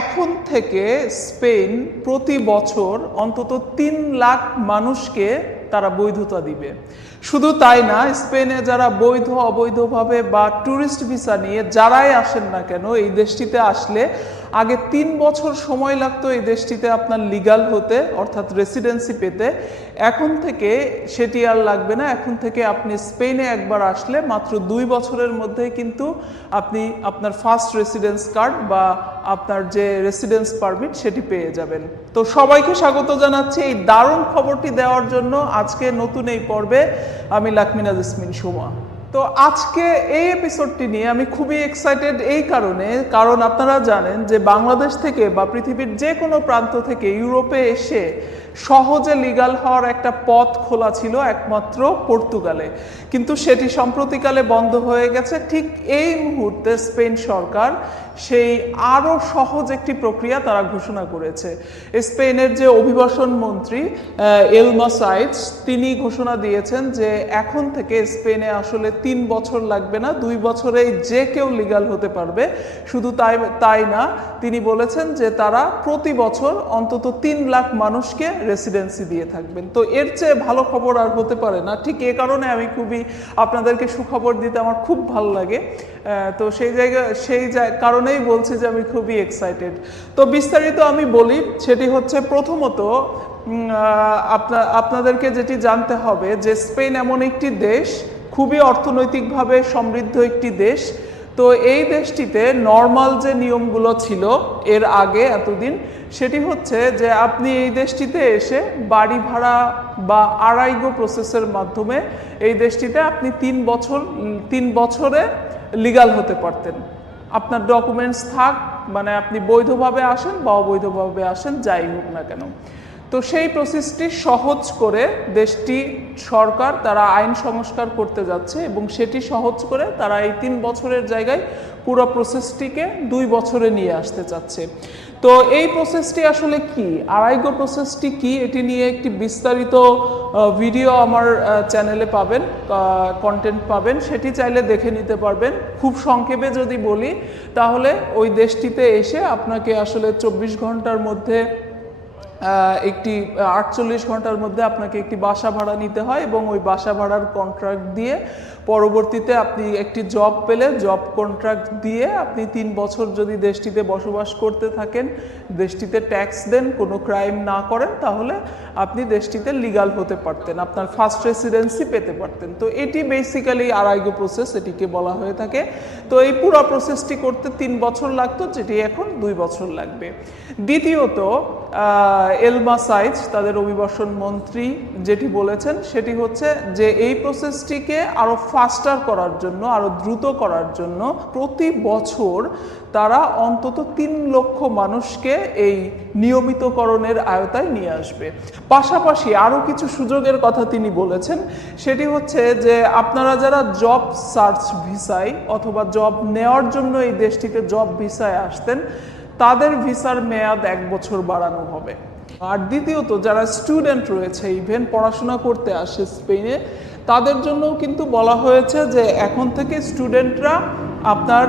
এখন থেকে স্পেন প্রতি বছর অন্তত তিন লাখ মানুষকে তারা বৈধতা দিবে। শুধু তাই না, স্পেনে যারা বৈধ, অবৈধভাবে বা টুরিস্ট ভিসা নিয়ে যারাই আসেন না কেন, এই দেশটিতে আসলে আগে তিন বছর সময় লাগতো এই দেশটিতে আপনার লিগাল হতে, অর্থাৎ রেসিডেন্সি পেতে। এখন থেকে সেটি আর লাগবে না। এখন থেকে আপনি স্পেনে একবার আসলে মাত্র দুই বছরের মধ্যে কিন্তু আপনি আপনার ফার্স্ট রেসিডেন্স কার্ড বা আপনার যে রেসিডেন্স পারমিট সেটি পেয়ে যাবেন। তো সবাইকে স্বাগত জানাচ্ছি এই দারুণ খবরটি দেওয়ার জন্য। আজকে নতুন এই পর্বে আমি লাকমিনা ইসমিন সোমা। তো আজকে এই এপিসোডটি নিয়ে আমি খুবই এক্সাইটেড এই কারণে, কারণ আপনারা জানেন যে বাংলাদেশ থেকে বা পৃথিবীর যে কোনো প্রান্ত থেকে ইউরোপে এসে সহজে লিগাল হওয়ার একটা পথ খোলা ছিল একমাত্র পর্তুগালে। কিন্তু সেটি সম্প্রতিকালে বন্ধ হয়ে গেছে। ঠিক এই মুহূর্তে স্পেন সরকার সেই আরও সহজ একটি প্রক্রিয়া তারা ঘোষণা করেছে। স্পেনের যে অভিবাসন মন্ত্রী এলমা সাইটস, তিনি ঘোষণা দিয়েছেন যে এখন থেকে স্পেনে আসলে তিন বছর লাগবে না, দুই বছরেই যে কেউ লিগাল হতে পারবে। শুধু তাই তাই না, তিনি বলেছেন যে তারা প্রতি বছর অন্তত তিন লাখ মানুষকে রেসিডেন্সি দিয়ে থাকবেন। তো এর চেয়ে ভালো খবর আর হতে পারে না। ঠিক এ কারণে আমি খুবই আপনাদেরকে সুখবর দিতে আমার খুব ভালো লাগে। তো সেই জায়গা, সেই কারণেই বলছি যে আমি খুবই এক্সাইটেড তো বিস্তারিত আমি বলি, সেটি হচ্ছে প্রথমত আপনা- আপনাদেরকে যেটি জানতে হবে যে স্পেন এমন একটি দেশ, খুবই অর্থনৈতিকভাবে সমৃদ্ধ একটি দেশ। তো এই দেশটিতে নর্মাল যে নিয়মগুলো ছিল এর আগে এতদিন, সেটি হচ্ছে যে আপনি এই দেশটিতে এসে বাড়ি ভাড়া বা আড়াইগো প্রসেসের মাধ্যমে এই দেশটিতে আপনি তিন বছর, তিন বছরে লিগাল হতে পারতেন। আপনার ডকুমেন্টস থাক মানে আপনি বৈধভাবে আসেন বা অবৈধভাবে আসেন, যাই হোক না কেন। তো সেই প্রসেসটি সহজ করে দেশটি সরকার তারা আইন সংস্কার করতে যাচ্ছে এবং সেটি সহজ করে তারা এই তিন বছরের জায়গায় পুরো প্রসেসটিকে দুই বছরে নিয়ে আসতে চাচ্ছে। তো এই প্রসেসটি আসলে কি? আড়াইগো প্রসেসটি কি? এটি নিয়ে একটি বিস্তারিত ভিডিও আমার চ্যানেলে পাবেন কন্টেন্ট পাবেন। সেটি চাইলে দেখে নিতে পারবেন। খুব সংক্ষেপে যদি বলি, তাহলে ওই দেশটিতে এসে আপনাকে আসলে চব্বিশ ঘণ্টার মধ্যে একটি আটচল্লিশ ঘণ্টার মধ্যে আপনাকে একটি বাসা ভাড়া নিতে হয় এবং ওই বাসা ভাড়ার কন্ট্রাক্ট দিয়ে পরবর্তীতে আপনি একটি জব পেলে জব কন্ট্রাক্ট দিয়ে আপনি তিন বছর যদি দেশটিতে বসবাস করতে থাকেন, দেশটিতে ট্যাক্স দেন, কোনো ক্রাইম না করেন, তাহলে আপনি দেশটিতে লিগাল হতে পারতেন, আপনার ফার্স্ট রেসিডেন্সি পেতে পারতেন। তো এটি বেসিক্যালি আড়াইগো প্রসেস এটিকে বলা হয়ে থাকে। তো এই পুরো প্রসেসটি করতে তিন বছর লাগতো, যেটি এখন দুই বছর লাগবে। দ্বিতীয়ত এলমা সাইজ, তাদের অভিবাসন মন্ত্রী যেটি বলেছেন, সেটি হচ্ছে যে এই প্রসেসটিকে আরও ফাস্টার করার জন্য আরও দ্রুত করার জন্য প্রতি বছর তারা অন্তত তিন লক্ষ মানুষকে এই নিয়মিতকরণের আয়তায় নিয়ে আসবে। পাশাপাশি আরও কিছু সুযোগের কথা তিনি বলেছেন, সেটি হচ্ছে যে আপনারা যারা জব সার্চ ভিসায় অথবা জব নেওয়ার জন্য এই দেশটিতে জব ভিসায় আসতেন তাদের ভিসার মেয়াদ এক বছর বাড়ানো হবে। আর দ্বিতীয়ত, যারা স্টুডেন্ট রয়েছে ইভেন পড়াশোনা করতে আসে স্পেনে, তাদের জন্যও কিন্তু বলা হয়েছে যে এখন থেকে স্টুডেন্টরা আপনার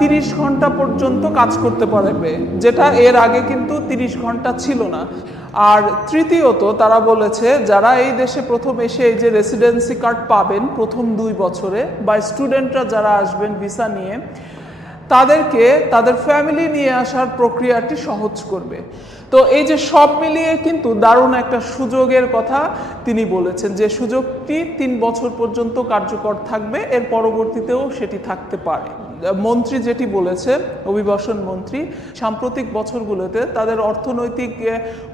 তিরিশ ঘণ্টা পর্যন্ত কাজ করতে পারবে, যেটা এর আগে কিন্তু তিরিশ ঘণ্টা ছিল না। আর তৃতীয়ত, তারা বলেছে, যারা এই দেশে প্রথম এসে এই যে রেসিডেন্সি কার্ড পাবেন প্রথম দুই বছরে, বা স্টুডেন্টরা যারা আসবেন ভিসা নিয়ে তাদেরকে, তাদের ফ্যামিলি নিয়ে আসার প্রক্রিয়াটি সহজ করবে। তো এই যে সব মিলিয়ে কিন্তু দারুণ একটা সুযোগের কথা তিনি বলেছেন যে সুযোগটি তিন বছর পর্যন্ত কার্যকর থাকবে, এর পরবর্তীতেও সেটি থাকতে পারে। মন্ত্রী যেটি বলেছে, অভিবাসন মন্ত্রী, সাম্প্রতিক বছরগুলোতে তাদের অর্থনৈতিক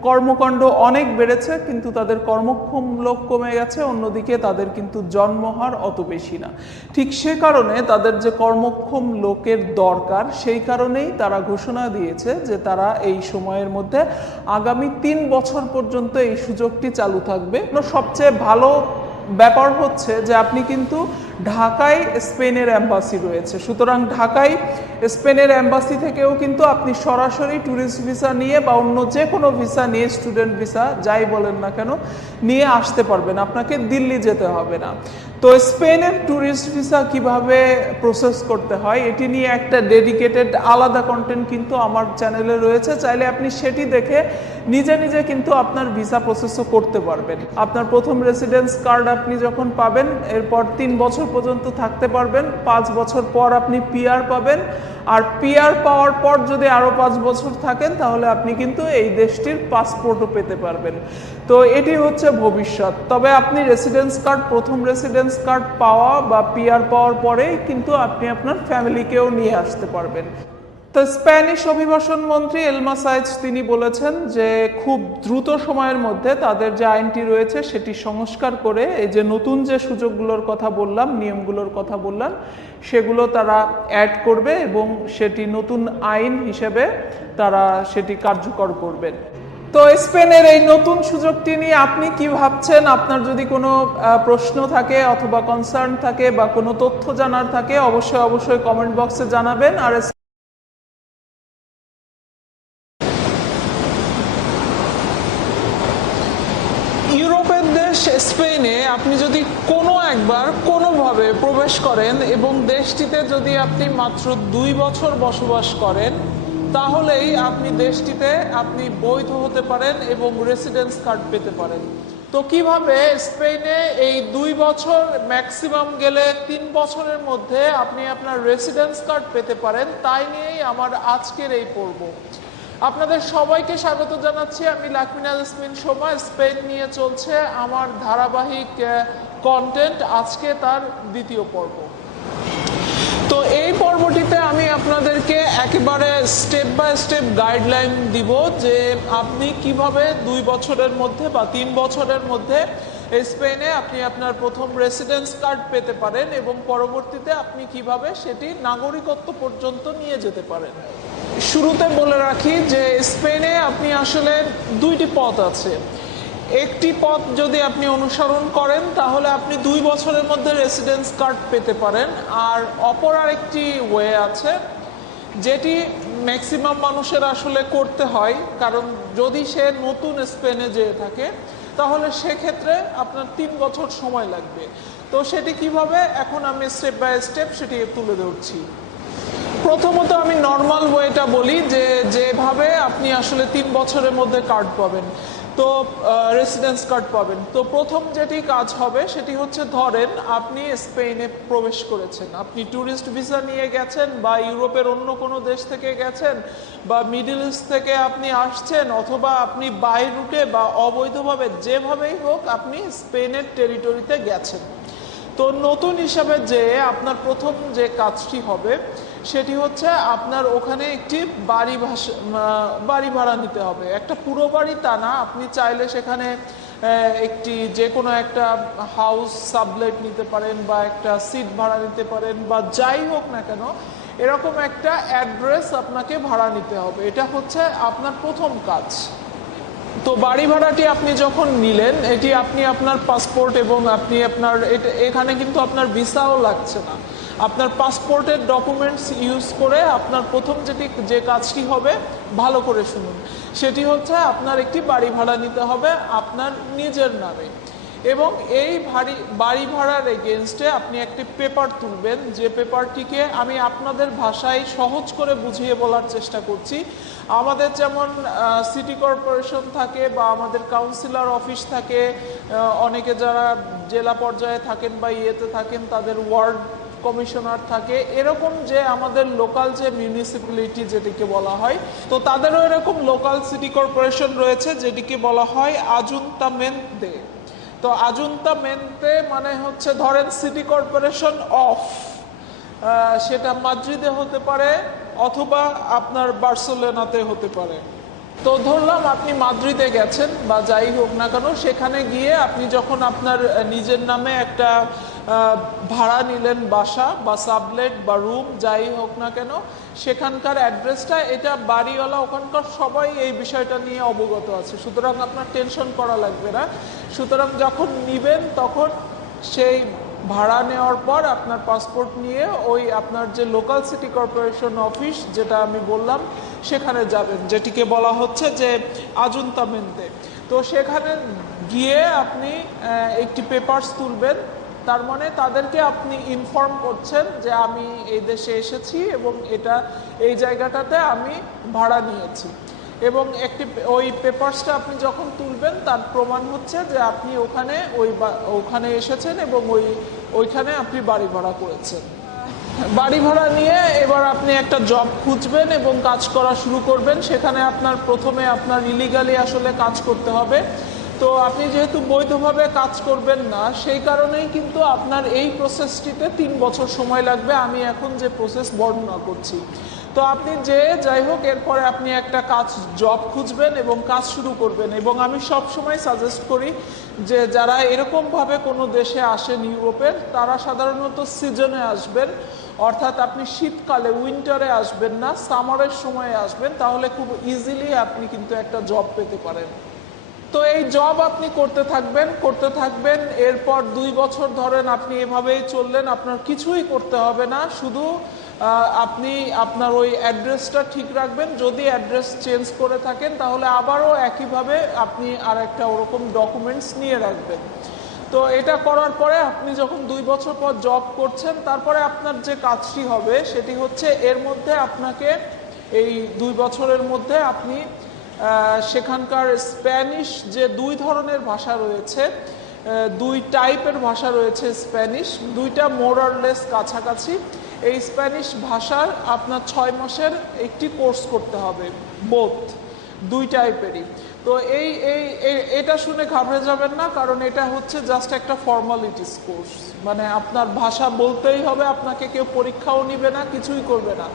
কর্মকাণ্ড অনেক বেড়েছে, কিন্তু তাদের কর্মক্ষম লোক কমে গেছে, অন্যদিকে তাদের কিন্তু জন্মহার অত বেশি না। ঠিক সে কারণে তাদের যে কর্মক্ষম লোকের দরকার, সেই কারণেই তারা ঘোষণা দিয়েছে যে তারা এই সময়ের মধ্যে আগামী তিন বছর পর্যন্ত এই সুযোগটি চালু থাকবে। সবচেয়ে ভালো ব্যাপার হচ্ছে যে আপনি কিন্তু ঢাকায় স্পেনের অ্যাম্বাসি রয়েছে। সুতরাং ঢাকায় স্পেনের অ্যাম্বাসি থেকেও কিন্তু আপনি সরাসরি ট্যুরিস্ট ভিসা নিয়ে বা অন্য যে কোনো ভিসা নিয়ে স্টুডেন্ট ভিসা যাই বলেন না কেন, নিয়ে আসতে পারবেন। আপনাকে দিল্লি যেতে হবে না। তো স্পেনের ট্যুরিস্ট ভিসা কীভাবে প্রসেস করতে হয়, এটি নিয়ে একটা ডেডিকেটেড আলাদা কন্টেন্ট কিন্তু আমার চ্যানেলে রয়েছে। চাইলে আপনি সেটি দেখে নিজে নিজে কিন্তু আপনার ভিসা প্রসেসও করতে পারবেন। আপনার প্রথম রেসিডেন্স কার্ড আপনি যখন পাবেন, এরপর তিন বছর পর্যন্ত থাকতে পারবেন, পাঁচ বছর পর আপনি পিআর পাবেন। আর পিআর পাওয়ার পর যদি আরও পাঁচ বছর থাকেন, তাহলে আপনি কিন্তু এই দেশটির পাসপোর্টও পেতে পারবেন। তো এটি হচ্ছে ভবিষ্যৎ। তবে আপনি রেসিডেন্স কার্ড প্রথম রেসিডেন্স কার্ড পাওয়া বা পিআর পাওয়ার পরে কিন্তু আপনি আপনার ফ্যামিলিকেও নিয়ে আসতে পারবেন। তো স্প্যানিশ অভিবাসন মন্ত্রী এলমা সাইজ তিনি বলেছেন যে খুব দ্রুত সময়ের মধ্যে তাদের যে আইনটি রয়েছে সেটি সংস্কার করে এই যে নতুন যে সুযোগগুলোর কথা বললাম, নিয়মগুলোর কথা বললাম, সেগুলো তারা অ্যাড করবে এবং সেটি নতুন আইন হিসেবে তারা সেটি কার্যকর করবেন তো স্পেনের এই নতুন সুযোগটি নিয়ে আপনি কি ভাবছেন? আপনার যদি কোনো প্রশ্ন থাকে অথবা কনসার্ন থাকে বা কোনো তথ্য জানার থাকে, অবশ্যই অবশ্যই কমেন্ট বক্সে জানাবেন। আর ইউরোপের দেশ স্পেনে আপনি যদি কোনো একবার কোনোভাবে প্রবেশ করেন এবং দেশটিতে যদি আপনি মাত্র দুই বছর বসবাস করেন, তাহলেই আপনি দেশটিতে আপনি বৈধ হতে পারেন এবং রেসিডেন্স কার্ড পেতে পারেন। তো কীভাবে স্পেনে এই দুই বছর ম্যাক্সিমাম গেলে তিন বছরের মধ্যে আপনি আপনার রেসিডেন্স কার্ড পেতে পারেন, তাই নিয়েই আমার আজকের এই পর্ব। আপনাদের সবাইকে স্বাগত জানাচ্ছি। আমি লাকমিনা জেসমিন শোভা স্পেন নিয়ে চলছে আমার ধারাবাহিক কন্টেন্ট আজকে তার দ্বিতীয় পর্ব। তো এই পর্বটিতে আমি আপনাদেরকে একেবারে স্টেপ বাই স্টেপ গাইডলাইন দিব যে আপনি কীভাবে দুই বছরের মধ্যে বা তিন বছরের মধ্যে স্পেনে আপনি আপনার প্রথম রেসিডেন্স কার্ড পেতে পারেন এবং পরবর্তীতে আপনি কীভাবে সেটি নাগরিকত্ব পর্যন্ত নিয়ে যেতে পারেন। শুরুতে বলে রাখি যে স্পেনে আপনি আসলে দুইটি পথ আছে। একটি পথ যদি আপনি অনুসরণ করেন, তাহলে আপনি দুই বছরের মধ্যে রেসিডেন্স কার্ড পেতে পারেন। আর অপর আরেকটি ওয়ে আছে, যেটি ম্যাক্সিমাম মানুষের আসলে করতে হয়। কারণ যদি সে নতুন স্পেনে যেয়ে থাকে, তাহলে সেক্ষেত্রে আপনার তিন বছর সময় লাগবে। তো সেটি কীভাবে? এখন আমি স্টেপ বাই স্টেপ সেটি তুলে ধরছি। প্রথমত আমি নর্মাল ওয়েটা বলি যে, যেভাবে আপনি আসলে তিন বছরের মধ্যে কার্ড পাবেন। তো রেসিডেন্স কার্ড পাবেন। তো প্রথম যেটি কাজ হবে, সেটি হচ্ছে ধরেন আপনি স্পেনে প্রবেশ করেছেন। আপনি ট্যুরিস্ট ভিসা নিয়ে গেছেন বা ইউরোপের অন্য কোনো দেশ থেকে গেছেন বা মিডিল ইস্ট থেকে আপনি আসছেন অথবা আপনি বাই রুটে বা অবৈধভাবে যেভাবেই হোক আপনি স্পেনের টেরিটরিতে গেছেন। তো নতুন হিসাবে যে আপনার প্রথম যে কাজটি হবে, সেটি হচ্ছে আপনার ওখানে একটি বাড়ি ভাষা বাড়ি ভাড়া নিতে হবে। একটা পুরো বাড়ি তা না, আপনি চাইলে সেখানে একটি যে কোনো একটা হাউস সাবলেট নিতে পারেন বা একটা সিট ভাড়া নিতে পারেন বা যাই হোক না কেন, এরকম একটা অ্যাড্রেস আপনাকে ভাড়া নিতে হবে। এটা হচ্ছে আপনার প্রথম কাজ। তো বাড়ি ভাড়াটি আপনি যখন নিলেন, এটি আপনি আপনার পাসপোর্ট এবং আপনি আপনার এখানে কিন্তু আপনার ভিসাও লাগছে না। আপনার পাসপোর্টের ডকুমেন্টস ইউজ করে আপনার প্রথম যেটি, যে কাজটি হবে, ভালো করে শুনুন। সেটি হচ্ছে আপনার একটি বাড়ি ভাড়া নিতে হবে, আপনার নিজের নামে। এবং এই ভারী বাড়ি ভাড়ার এগেনস্টে আপনি একটি পেপার তুলবেন। যে পেপারটিকে আমি আপনাদের ভাষায় সহজ করে বুঝিয়ে বলার চেষ্টা করছি। আমাদের যেমন সিটি কর্পোরেশন থাকে বা আমাদের কাউন্সিলর অফিস থাকে অনেকে যারা জেলা পর্যায়ে থাকেন বা ইয়েতে থাকেন, তাদের ওয়ার্ড কমিশনার থাকে। এরকম যে আমাদের লোকাল যে মিউনিসিপ্যালিটি যেটিকে বলা হয়, তো তাদেরও এরকম লোকাল সিটি কর্পোরেশন রয়েছে, যেটিকে বলা হয় আজুন্তামেন্তে তো আজন্তা মেনতে মানে হচ্ছে ধরেন সিটি কর্পোরেশন অফ সেটা মাদ্রিদে হতে পারে অথবা আপনার বার্সেলোনাতে হতে পারে। তো ধরলাম আপনি মাদ্রিদে গেছেন বা যাই হোক না কেন, সেখানে গিয়ে আপনি যখন আপনার নিজের নামে একটা ভাড়া নিলেন বাসা বা সাবলেট বা রুম, যাই হোক না কেন, সেখানকার অ্যাড্রেসটা, এটা বাড়িওয়ালা, ওখানকার সবাই এই বিষয়টা নিয়ে অবগত আছে। সুতরাং আপনার টেনশন করা লাগবে না। সুতরাং যখন নিবেন, তখন সেই ভাড়া নেওয়ার পর আপনার পাসপোর্ট নিয়ে ওই আপনার যে লোকাল সিটি কর্পোরেশন অফিস, যেটা আমি বললাম, সেখানে যাবেন, যেটিকে বলা হচ্ছে যে আজুন্তামেন্তে তো সেখানে গিয়ে আপনি একটি পেপারস তুলবেন তার মানে তাদেরকে আপনি ইনফর্ম করছেন যে আমি এই দেশে এসেছি এবং এটা, এই জায়গাটাতে আমি ভাড়া নিয়েছি। এবং একটি ওই পেপারসটা আপনি যখন তুলবেন, তার প্রমাণ হচ্ছে যে আপনি ওখানে ওই ওখানে এসেছেন এবং ওই, ওইখানে আপনি বাড়ি ভাড়া করেছেন। বাড়ি ভাড়া নিয়ে এবার আপনি একটা জব খুঁজবেন এবং কাজ করা শুরু করবেন। সেখানে আপনার প্রথমে আপনার ইলিগালি আসলে কাজ করতে হবে। তো আপনি যেহেতু বৈধভাবে কাজ করবেন না, সেই কারণেই কিন্তু আপনার এই প্রসেসটিতে তিন বছর সময় লাগবে। আমি এখন যে প্রসেস বর্ণনা করছি। তো আপনি যে যাই হোক, এরপরে আপনি একটা কাজ জব খুঁজবেন এবং কাজ শুরু করবেন। এবং আমি সব সময় সাজেস্ট করি যে যারা এরকমভাবে কোনো দেশে আসেন ইউরোপের, তারা সাধারণত সিজনে আসবেন। অর্থাৎ আপনি শীতকালে উইন্টারে আসবেন না সামারের সময়ে আসবেন। তাহলে খুব ইজিলি আপনি কিন্তু একটা জব পেতে পারেন। তো এই জব আপনি করতে থাকবেন করতে থাকবেন, এরপর দুই বছর ধরেন আপনি এভাবেই চললেন, আপনার কিছুই করতে হবে না, শুধু আপনি আপনার ওই অ্যাড্রেসটা ঠিক রাখবেন, যদি অ্যাড্রেস চেঞ্জ করে থাকেন, তাহলে আবারও একইভাবে আপনি আর একটা ওরকম ডকুমেন্টস নিয়ে রাখবেন। তো এটা করার পরে আপনি যখন দুই বছর পর জব করছেন, তারপরে আপনার যে কাজটি হবে, সেটি হচ্ছে এর মধ্যে আপনাকে এই দুই বছরের মধ্যে আপনি সেখানকার স্প্যানিশ যে দুই ধরনের ভাষা রয়েছে দুই টাইপের ভাষা রয়েছে স্প্যানিশ, দুইটা মোরারলেস কাছাকাছি। এই স্প্যানিশ ভাষার আপনার ছয় মাসের একটি কোর্স করতে হবে বোথ দুই টাইপেরই তো এই এই এটা শুনে ঘাবড়ে যাবেন না, কারণ এটা হচ্ছে জাস্ট একটা ফর্মালিটিস কোর্স মানে আপনার ভাষা বলতেই হবে, আপনাকে কেউ পরীক্ষাও নিবে না, কিছুই করবে না।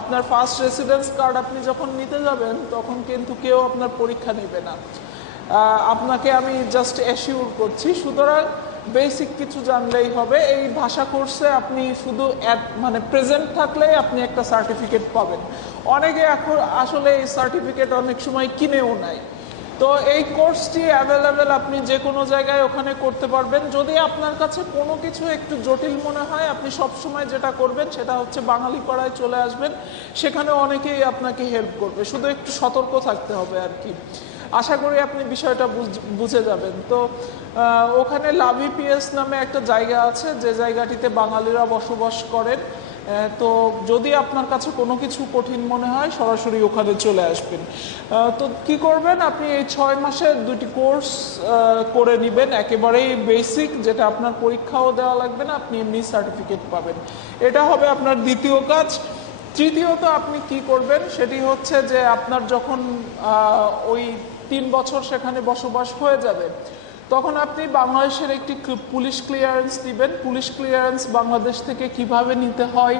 আপনার ফার্স্ট রেসিডেন্স কার্ড আপনি যখন নিতে যাবেন, তখন কিন্তু কেউ আপনার পরীক্ষা নেবে না। আপনাকে আমি জাস্ট অ্যাসিউর করছি, সুতরাং বেসিক কিছু জানলেই হবে। এই ভাষা কোর্সে আপনি শুধু মানে প্রেজেন্ট থাকলেই আপনি একটা সার্টিফিকেট পাবেন। অনেকে এখন আসলে এই সার্টিফিকেট অনেক সময় কিনেও নেয় তো এই কোর্সটি অ্যাভেলেবেল আপনি যে কোনো জায়গায় ওখানে করতে পারবেন। যদি আপনার কাছে কোনো কিছু একটু জটিল মনে হয়, আপনি সব সময় যেটা করবেন সেটা হচ্ছে বাঙালি পাড়ায় চলে আসবেন। সেখানে অনেকেই আপনাকে হেল্প করবে। শুধু একটু সতর্ক থাকতে হবে আর কি। আশা করি আপনি বিষয়টা বুঝ- যাবেন। তো ওখানে লাভি পিএস নামে একটা জায়গা আছে। যে জায়গাটিতে বাঙালিরা বসবাস করেন। তো যদি আপনার কাছে কোনো কিছু কঠিন মনে হয়, সরাসরি ওখানে চলে আসবেন। তো কি করবেন? আপনি এই ছয় মাসের দুটি কোর্স করে নেবেন। একেবারেই বেসিক যেটা আপনার পরীক্ষাও দেওয়া লাগবে না, আপনি এমনি সার্টিফিকেট পাবেন। এটা হবে আপনার দ্বিতীয় কাজ। তৃতীয়ত আপনি কি করবেন? সেটি হচ্ছে যে আপনার যখন ওই তিন বছর সেখানে বসবাস হয়ে যাবে তখন আপনি বাংলাদেশের একটি পুলিশ ক্লিয়ারেন্স দিবেন। পুলিশ ক্লিয়ারেন্স বাংলাদেশ থেকে কীভাবে নিতে হয়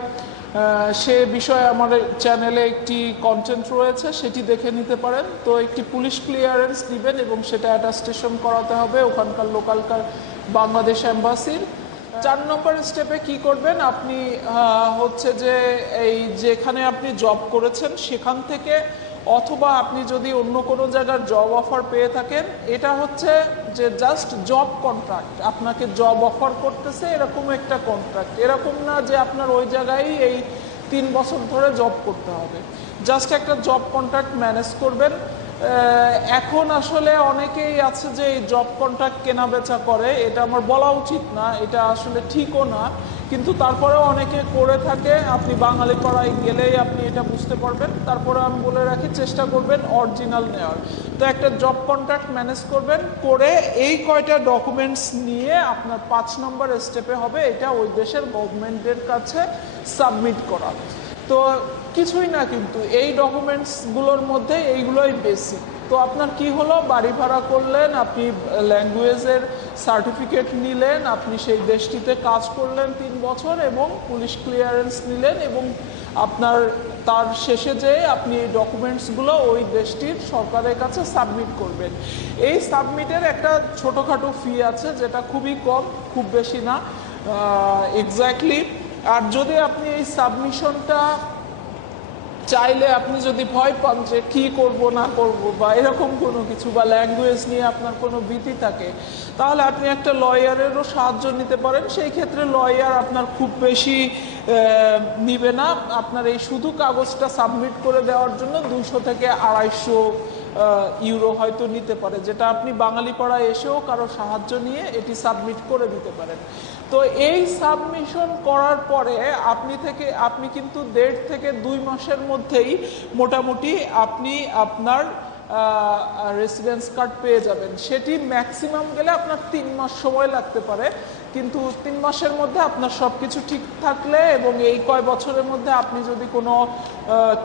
সে বিষয়ে আমার চ্যানেলে একটি কন্টেন্ট রয়েছে, সেটি দেখে নিতে পারেন। তো একটি পুলিশ ক্লিয়ারেন্স দিবেন এবং সেটা অ্যাটাস্টেশন করাতে হবে ওখানকার লোকালকার বাংলাদেশ অ্যাম্বাসির চার নম্বর স্টেপে কি করবেন? আপনি হচ্ছে যে এই যেখানে আপনি জব করেছেন, সেখান থেকে অথবা আপনি যদি অন্য কোনো জায়গার জব অফার পেয়ে থাকেন, এটা হচ্ছে যে জাস্ট জব কন্ট্রাক্ট আপনাকে জব অফার করতেছে এরকম একটা কন্ট্রাক্ট এরকম না যে আপনার ওই জায়গায় এই তিন বছর ধরে জব করতে হবে। জাস্ট একটা জব কন্ট্রাক্ট ম্যানেজ করবেন। এখন আসলে অনেকেই আছে যে এই জব কন্ট্রাক্ট কেনা বেচা করে। এটা আমার বলা উচিত না, এটা আসলে ঠিকও না। কিন্তু তারপরেও অনেকে করে থাকে, আপনি বাঙালি পাড়ায় গেলেই আপনি এটা বুঝতে পারবেন। তারপরে আমি বলে রাখি, চেষ্টা করবেন অরিজিনাল নেওয়ার। তো একটা জব কন্ট্রাক্ট ম্যানেজ করবেন, করে এই কয়টা ডকুমেন্টস নিয়ে আপনার পাঁচ নম্বর স্টেপে হবে, এটা ওই দেশের গভর্নমেন্টের কাছে সাবমিট করা। তো কিছুই না কিন্তু, এই ডকুমেন্টসগুলোর মধ্যে এইগুলোই বেসিক তো আপনার কি হলো? বাড়ি ভাড়া করলেন, আপনি ল্যাঙ্গুয়েজের সার্টিফিকেট নিলেন, আপনি সেই দেশটিতে কাজ করলেন তিন বছর এবং পুলিশ ক্লিয়ারেন্স নিলেন এবং আপনার তার শেষে যেয়ে আপনি এই ডকুমেন্টসগুলো ওই দেশটির সরকারের কাছে সাবমিট করবেন। এই সাবমিটের একটা ছোটোখাটো ফি আছে, যেটা খুবই কম, খুব বেশি না এক্স্যাক্টলি আর যদি আপনি এই সাবমিশনটা চাইলে আপনি যদি ভয় পান যে কী করব, না করব বা এরকম কোনো কিছু বা ল্যাঙ্গুয়েজ নিয়ে আপনার কোনো ভীতি থাকে, তাহলে আপনি একটা লয়ারেরও সাহায্য নিতে পারেন। সেই ক্ষেত্রে লয়ার আপনার খুব বেশি নিবে না। আপনার এই শুধু কাগজটা সাবমিট করে দেওয়ার জন্য দুশো থেকে আড়াইশো ইউরো হয়তো নিতে পারে, যেটা আপনি বাঙালি পাড়ায় এসেও কারও সাহায্য নিয়ে এটি সাবমিট করে দিতে পারেন। তো এই সাবমিশন করার পরে আপনি থেকে, আপনি কিন্তু দেড় থেকে দুই মাসের মধ্যেই মোটামুটি আপনি আপনার রেসিডেন্স কার্ড পেয়ে যাবেন। সেটি ম্যাক্সিমাম গেলে আপনার তিন মাস সময় লাগতে পারে। কিন্তু তিন মাসের মধ্যে আপনার সব কিছু ঠিক থাকলে এবং এই কয় বছরের মধ্যে আপনি যদি কোনো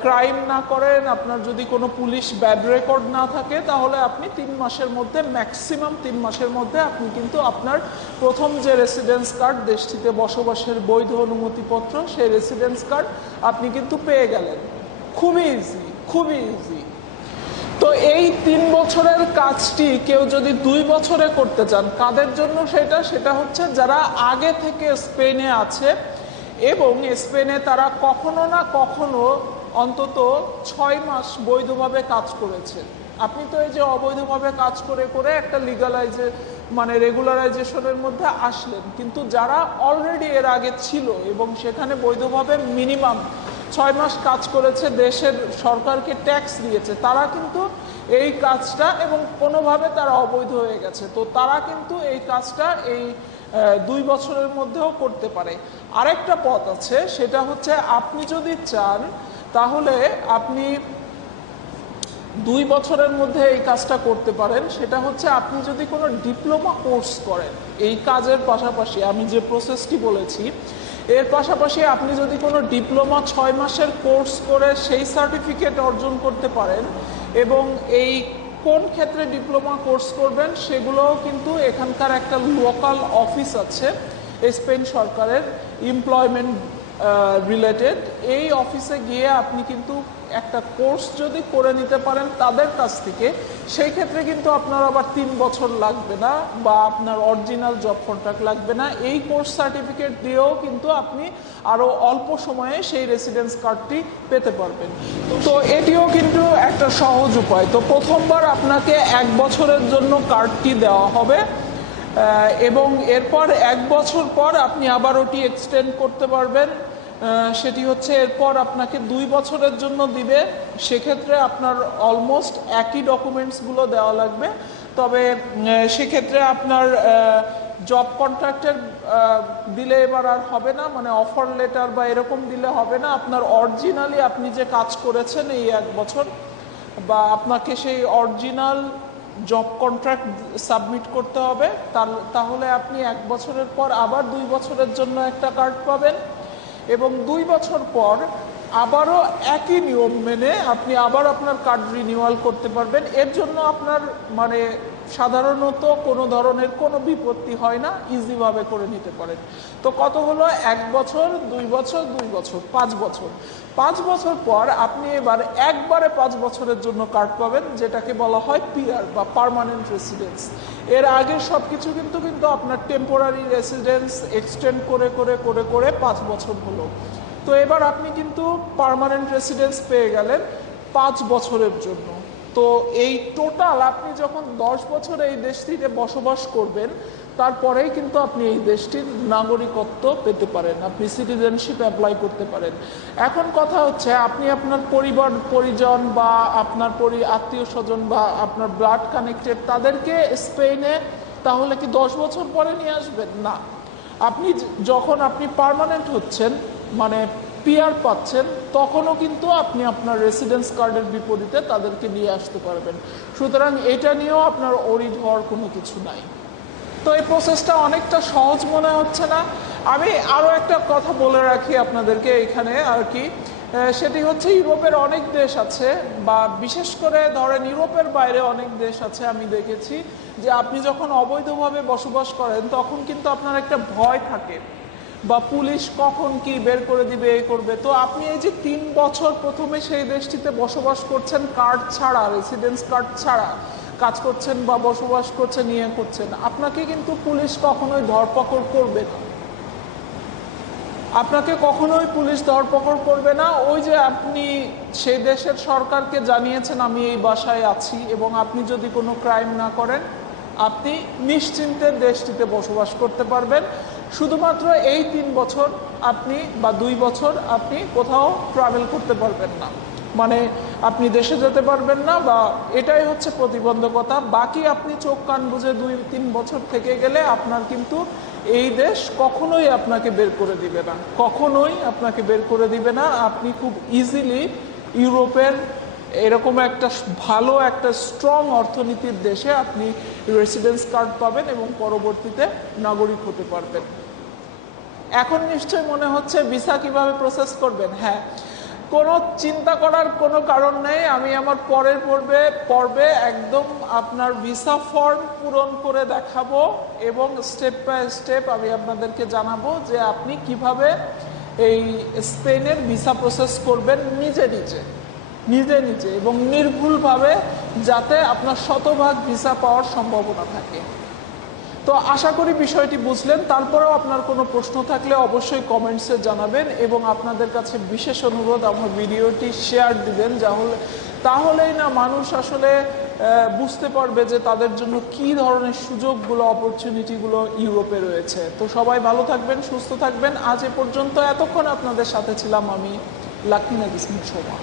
ক্রাইম না করেন, আপনার যদি কোনো পুলিশ ব্যাড রেকর্ড না থাকে, তাহলে আপনি তিন মাসের মধ্যে ম্যাক্সিমাম তিন মাসের মধ্যে আপনি কিন্তু আপনার প্রথম যে রেসিডেন্স কার্ড দেশটিতে বসবাসের বৈধ অনুমতিপত্র, সেই রেসিডেন্স কার্ড আপনি কিন্তু পেয়ে গেলেন। খুবই ইজি খুবই ইজি এই তিন বছরের কাজটি কেউ যদি দুই বছরে করতে চান, কাদের জন্য সেটা? সেটা হচ্ছে যারা আগে থেকে স্পেনে আছে এবং স্পেনে তারা কখনো না কখনো অন্তত ছয় মাস বৈধভাবে কাজ করেছে। আপনি তো এই যে অবৈধভাবে কাজ করে করে একটা লিগালাইজে মানে রেগুলারাইজেশনের মধ্যে আসলেন। কিন্তু যারা অলরেডি এর আগে ছিল এবং সেখানে বৈধভাবে মিনিমাম ছয় মাস কাজ করেছে, দেশের সরকারকে ট্যাক্স দিয়েছে, তারা কিন্তু এই কাজটা এবং কোনোভাবে তারা অবৈধ হয়ে গেছে। তো তারা কিন্তু এই কাজটা এই দুই বছরের মধ্যেও করতে পারে। আরেকটা পথ আছে, সেটা হচ্ছে আপনি যদি চান, তাহলে আপনি দুই বছরের মধ্যে এই কাজটা করতে পারেন। সেটা হচ্ছে আপনি যদি কোনো ডিপ্লোমা কোর্স করেন, এই কাজের পাশাপাশি, আমি যে প্রসেসটি বলেছি, এর পাশাপাশি আপনি যদি কোনো ডিপ্লোমা ছয় মাসের কোর্স করে সেই সার্টিফিকেট অর্জন করতে পারেন এবং এই কোন ক্ষেত্রে ডিপ্লোমা কোর্স করবেন সেগুলোও কিন্তু এখানকার একটা লোকাল অফিস আছে স্পেন সরকারের এমপ্লয়মেন্ট রিলেটেড এই অফিসে গিয়ে আপনি কিন্তু একটা কোর্স যদি করে নিতে পারেন তাদের কাছ থেকে, সেই ক্ষেত্রে কিন্তু আপনার আবার তিন বছর লাগবে না বা আপনার অরিজিনাল জব কন্ট্রাক্ট লাগবে না। এই কোর্স সার্টিফিকেট দিয়েও কিন্তু আপনি আরও অল্প সময়ে সেই রেসিডেন্স কার্ডটি পেতে পারবেন। তো এটিও কিন্তু একটা সহজ উপায়। তো প্রথমবার আপনাকে এক বছরের জন্য কার্ডটি দেওয়া হবে এবং এরপর এক বছর পর আপনি আবার ওটি এক্সটেন্ড করতে পারবেন। সেটি হচ্ছে এরপর আপনাকে দুই বছরের জন্য দিবে। সেক্ষেত্রে আপনার অলমোস্ট একই ডকুমেন্টসগুলো দেওয়া লাগবে। তবে সেক্ষেত্রে আপনার জব কন্ট্রাক্টের দিলে এবার আর হবে না। মানে অফার লেটার বা এরকম দিলে হবে না। আপনার অরিজিনালি আপনি যে কাজ করেছেন এই এক বছর, বা আপনাকে সেই অরিজিনাল জব কন্ট্রাক্ট সাবমিট করতে হবে। তাহলে আপনি এক বছরের পর আবার দুই বছরের জন্য একটা কার্ড পাবেন। এবং দুই বছর পর আবারও একই নিয়ম মেনে আপনি আবার আপনার কার্ড রিনিউয়াল করতে পারবেন। এর জন্য আপনার মানে সাধারণত কোনো ধরনের কোনো বিপত্তি হয় না ইজিভাবে করে নিতে পারেন। তো কত হলো? এক বছর, দুই বছর দুই বছর, পাঁচ বছর। পাঁচ বছর পর আপনি এবার একবারে পাঁচ বছরের জন্য কার্ড পাবেন, যেটাকে বলা হয় পিআর বা পার্মানেন্ট রেসিডেন্স এর আগে সব কিছু কিন্তু কিন্তু আপনার টেম্পোরারি রেসিডেন্স এক্সটেন্ড করে করে করে করে পাঁচ বছর হলো। তো এবার আপনি কিন্তু পার্মানেন্ট রেসিডেন্স পেয়ে গেলেন পাঁচ বছরের জন্য। তো এই টোটাল আপনি যখন দশ বছর এই দেশটিতে বসবাস করবেন, তারপরেই কিন্তু আপনি এই দেশটির নাগরিকত্ব পেতে পারেন, আপনি সিটিজেনশিপ অ্যাপ্লাই করতে পারেন। এখন কথা হচ্ছে, আপনি আপনার পরিবার, পরিজন বা আপনার পরি, আত্মীয় স্বজন বা আপনার ব্লাড কানেক্টেড তাদেরকে স্পেনে তাহলে কি দশ বছর পরে নিয়ে আসবেন? না। আপনি যখন আপনি পার্মানেন্ট হচ্ছেন মানে পিআর পাচ্ছেন, তখনও কিন্তু আপনি আপনার রেসিডেন্স কার্ডের বিপরীতে তাদেরকে নিয়ে আসতে পারবেন। সুতরাং এটা নিয়েও আপনার অরিড হওয়ার কোনো কিছু নাই। তো এই প্রসেসটা অনেকটা সহজ মনে হচ্ছে না। আমি আরও একটা কথা বলে রাখি আপনাদেরকে এখানে আর কি। সেটি হচ্ছে ইউরোপের অনেক দেশ আছে, বা বিশেষ করে ধরেন ইউরোপের বাইরে অনেক দেশ আছে, আমি দেখেছি যে আপনি যখন অবৈধভাবে বসবাস করেন, তখন কিন্তু আপনার একটা ভয় থাকে। বা পুলিশ কখন কি বের করে দিবে এই করবে। তো আপনি এই যে তিন বছর প্রথমে সেই দেশটিতে বসবাস করছেন, কার্ড ছাড়া রেসিডেন্স কার্ড ছাড়া কাজ করছেন বা বসবাস করছেন ইয়ে করছেন, আপনাকে কিন্তু পুলিশ কখনোই ধরপকড় করবে না। আপনাকে কখনোই পুলিশ ধরপকড় করবে না। ওই যে আপনি সেই দেশের সরকারকে জানিয়েছেন, আমি এই বাসায় আছি এবং আপনি যদি কোনো ক্রাইম না করেন, আপনি নিশ্চিন্তে দেশটিতে বসবাস করতে পারবেন। শুধুমাত্র এই তিন বছর আপনি বা দুই বছর আপনি কোথাও ট্রাভেল করতে পারবেন না। মানে আপনি দেশে যেতে পারবেন না বা এটাই হচ্ছে প্রতিবন্ধকতা। বাকি আপনি চোখ কান বুঝে দুই, তিন বছর থেকে গেলে আপনার কিন্তু এই দেশ কখনোই আপনাকে বের করে দিবে না। কখনোই আপনাকে বের করে দিবে না। আপনি খুব ইজিলি ইউরোপের এরকম একটা ভালো একটা স্ট্রং অর্থনীতির দেশে আপনি রেসিডেন্স কার্ড পাবেন এবং পরবর্তীতে নাগরিক হতে পারবেন। এখন নিশ্চয় মনে হচ্ছে ভিসা কীভাবে প্রসেস করবেন? হ্যাঁ কোনো চিন্তা করার কোনো কারণ নেই। আমি আমার পরের পর্বে পর্বে একদম আপনার ভিসা ফর্ম পূরণ করে দেখাবো এবং স্টেপ বাই স্টেপ আমি আপনাদেরকে জানাব যে আপনি কীভাবে এই স্পেনের ভিসা প্রসেস করবেন নিজে নিজে। নিজে নিজে এবং নির্ভুলভাবে যাতে আপনার শতভাগ ভিসা পাওয়ার সম্ভাবনা থাকে। তো আশা করি বিষয়টি বুঝলেন। তারপরেও আপনার কোনো প্রশ্ন থাকলে অবশ্যই কমেন্টসে জানাবেন এবং আপনাদের কাছে বিশেষ অনুরোধ, আমার ভিডিওটি শেয়ার দিবেন যাহলে তাহলেই না মানুষ আসলে বুঝতে পারবে যে তাদের জন্য কি ধরনের সুযোগগুলো, অপরচুনিটিগুলো ইউরোপে রয়েছে। তো সবাই ভালো থাকবেন, সুস্থ থাকবেন। আজ এ পর্যন্ত এতক্ষণ আপনাদের সাথে ছিলাম আমি, লাকিনা বিসমিন সোমা